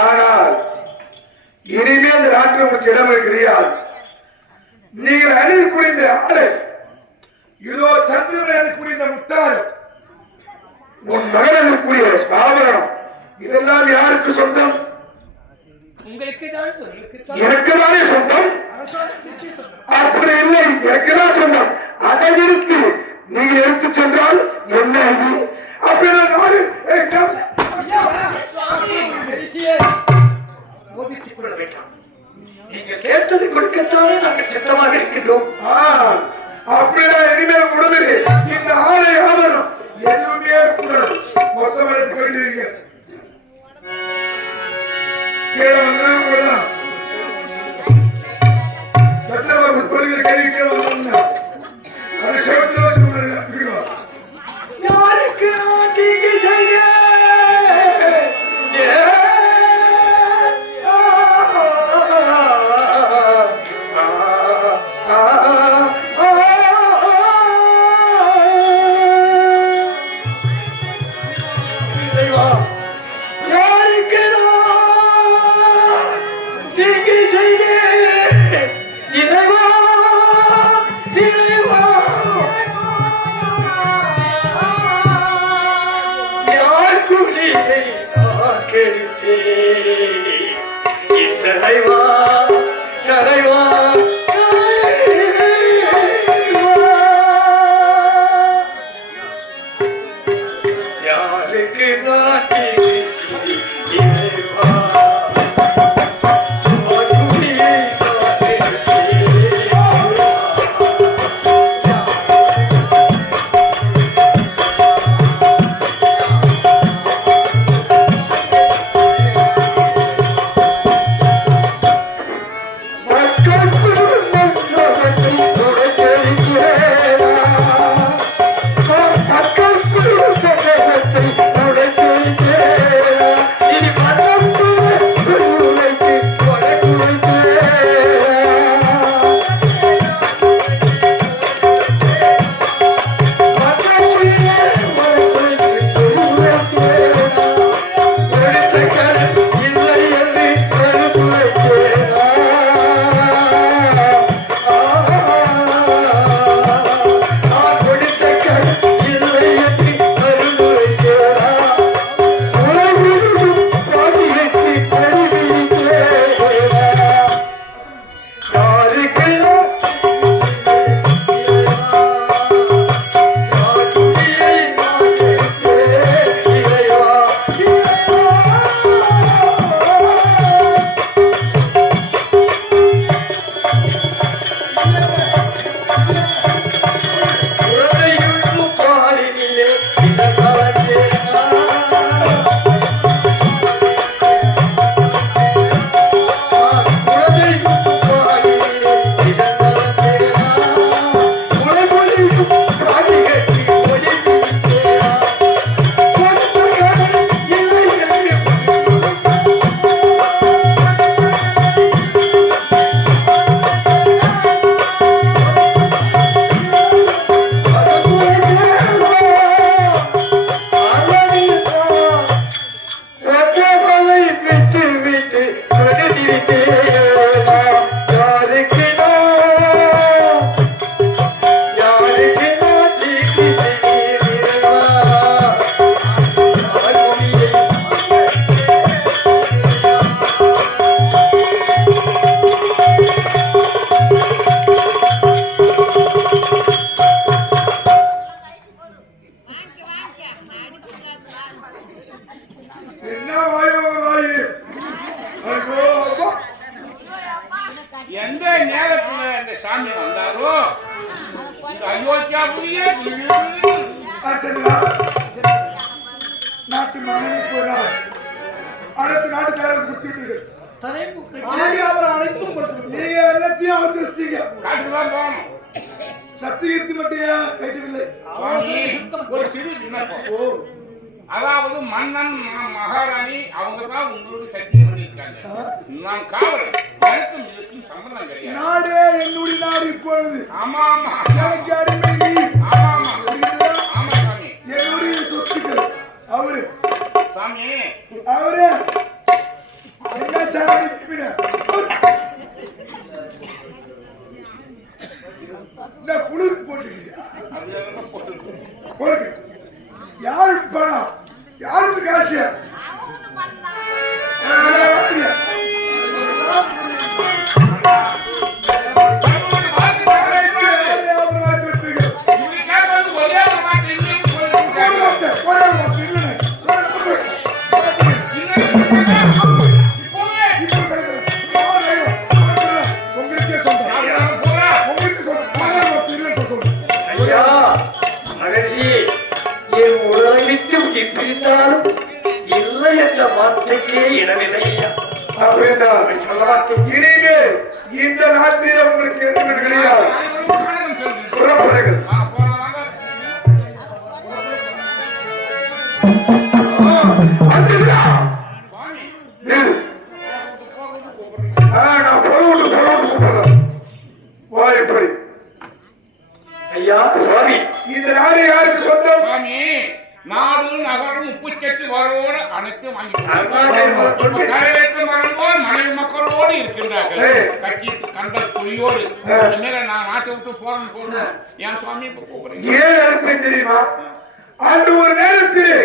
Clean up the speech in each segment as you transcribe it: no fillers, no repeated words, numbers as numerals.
ஆனால் இனிமே அந்த நாட்டில் உங்களுக்கு இடம் இருக்கிறீர்கள். நீங்கள் அணியில் புரிந்த ஆளு இதோ சந்திரன் புரிந்த முத்தாறு உன் மகனுக்கு புரிய ஆபரணம் இதெல்லாம் யாருக்கு சொந்தம்? எனக்கு தானே சொந்தம். அப்படி இல்லை, எனக்கு தான் சொந்தம். அதை இருக்கு நீங்க எடுத்து சென்றால் என்ன அப்படி நீங்க கேட்டது கொடுக்கத்தானே நாங்கள் சித்தமாக இருக்கின்றோம். அப்படிதான் இனிமேல் கொடுக்குது. இந்த ஆலை ஆபரணம் எதுவுமே கூடாது. மொத்தம் எடுத்து போயிடுவீங்க. கீழே வந்தா கேள்வி கீழே வந்தா அது செவத்துல வச்சு யாருக்கு எந்த நேரத்துல இந்த சாமி வந்தாரோ இந்த அயோத்தியாபுரியே நாட்டு மன்னன் போனார். அடுத்த நாட்டுக்காரர் கொடுத்துட்டு நீங்க எல்லாத்தையும் அவச்சு வச்சிட்டீங்க. காட்டுக்குதான் போகணும். சத்தியகீர்த்தி மட்டும் கேட்டதில்லை. ஒரு சிறு விண்ணப்பம். அதாவது மன்னன் மகாராணி அவங்க தான் உங்களுக்கு சத்தியம் பண்ணியிருக்காங்க. நான் காவல் எனக்கும் இதுக்கும் சம்பந்தம் கிடையாது. நாடே என்னுடைய நாடு இப்பொழுது. ஆமா ஆமா எனக்கு அருமை நீ. ஆமா ஆமா ஆமா சாமி. என்னுடைய சொத்துக்கள் அவரு சாமி அவரு சாமி விட இந்த புழுக்கு போட்டுக்கிறியா போட்டு யாருக்கு பணம் யாருக்கு காசு இல்லை என்ற வார்த்தைக்கே இடமில்லையா இனிமே இந்த நாட்டில் உங்களுக்கு எதுவும் கிடையாது புறப்படுங்கள் ஐயா சுவாமி இந்த நாடு யாருக்கு சொந்தம் சுவாமி நாடு நகரம் உப்புச்சட்டி வரவோடு அனைத்தும் மனைவி மக்களோடு இருக்கின்றார்கள் கட்சி கண்டல் புலியோடு மேல நான் நாட்டை விட்டு போறேன்னு என் சுவாமி இப்ப கூப்பிடுறேன் ஏன் அர்த்தம் தெரியுமா அந்த ஒரு நேரத்தில்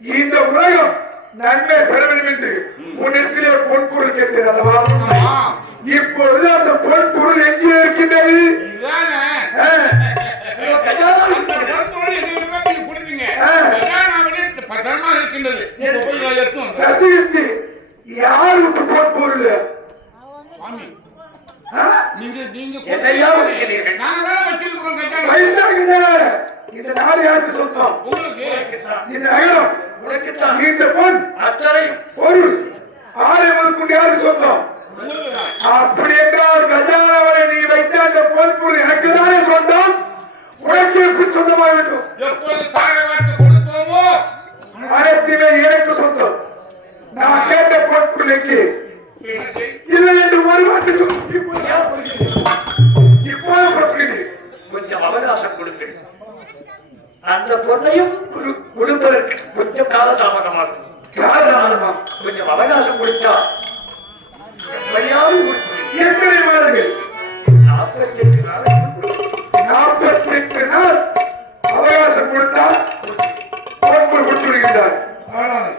இந்த உலகம் நன்மை பெற வேண்டும் என்று உன்னிடத்திலே பொன்பொருள் கேட்டது அல்லவா இப்பொழுது அந்த பொன்பொருள் எங்கே இருக்கின்றது பத்திரமா இருக்கின்றது யாருக்கு பொன்பொருள் இந்த நாடு யாருக்கு சொந்தம் உங்களுக்கு இந்த நகரம் இந்த பொன் அத்தனை பொருள் ஆலயங்களுக்கு யாருக்கு சொந்தம் அப்படி என்றால் கஜானாவை நீ வைத்த அந்த பொன்பொருள் எனக்கு தானே சொந்தம் உனக்கு எப்படி சொந்தமாக வேண்டும் எப்போது தாழ்வாட்டு கொடுத்தோமோ அனைத்துமே எனக்கு சொந்தம் நான் கேட்ட பொன்பொருள் எங்கே இல்லை என்று ஒரு வார்த்தை இப்போது புறப்படுகிறேன் கொஞ்சம் அவகாசம் கொடுங்க அந்த பொண்ணையும் குடும்பத்திற்கு கொஞ்சம் காலதாமதமாகும் கொஞ்சம் அவகாசம் கொடுத்தா எப்படியாவது எத்தனை மாதங்கள் 48 நாள் 48 நாள் அவகாசம் கொடுத்தால் பொன்பொருள் கொடுத்து விடுகிறார் ஆனால்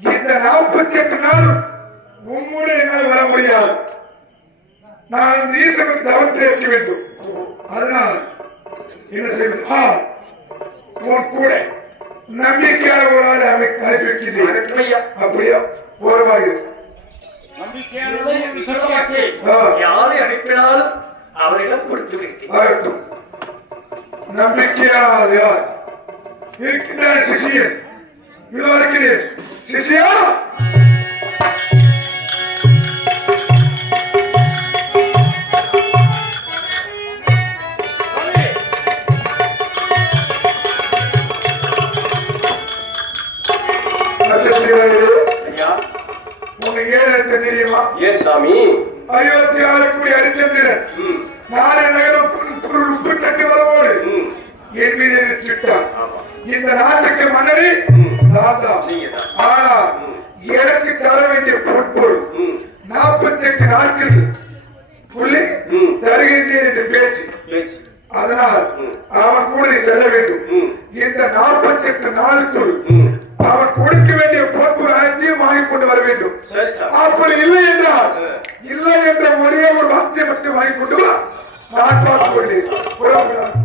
இந்த 48 நாளும் உம்முடைய என்னால் வர முடியாது நான் இந்த ஈஸ்வரனுக்கு தவத்தை ஏற்க வேண்டும் அதனால் என்ன செய்வது உன் கூட நம்பிக்கையான ஒரு ஆளை அனுப்பி வைக்கிறேன் அப்படியா ஓரமாகிறது யாரை அனுப்பினாலும் அவரிடம் கொடுத்து ஆகட்டும் நம்பிக்கையான யார் இருக்கின்ற சிஷியன் இதோ இருக்கிறேன் சிஷியா தெரியுமா ஏன் சாமி அயோத்தியாவுக்குரிய ஹரிச்சந்திரன் நாளை நகரம் உப்பு சட்டு வரவோடு என் மீது திட்டான் இந்த நாட்டுக்கு மன்னரே தாத்தா ஆனா எனக்கு தர வேண்டிய பொருள் 48 நாட்கள் புள்ளி தருகின்றேன் என்று பேச்சு அதனால் அவன் கூட செல்ல வேண்டும் இந்த 48 நாளுக்குள் அவன் கொடுக்க வேண்டிய பொறுப்பு அனைத்தையும் வாங்கி கொண்டு வர வேண்டும் அப்படி இல்லை என்றால் இல்லை என்ற ஒரே ஒரு வார்த்தையை மட்டும் வாங்கி கொண்டு வா நான் பார்த்துக் கொண்டேன்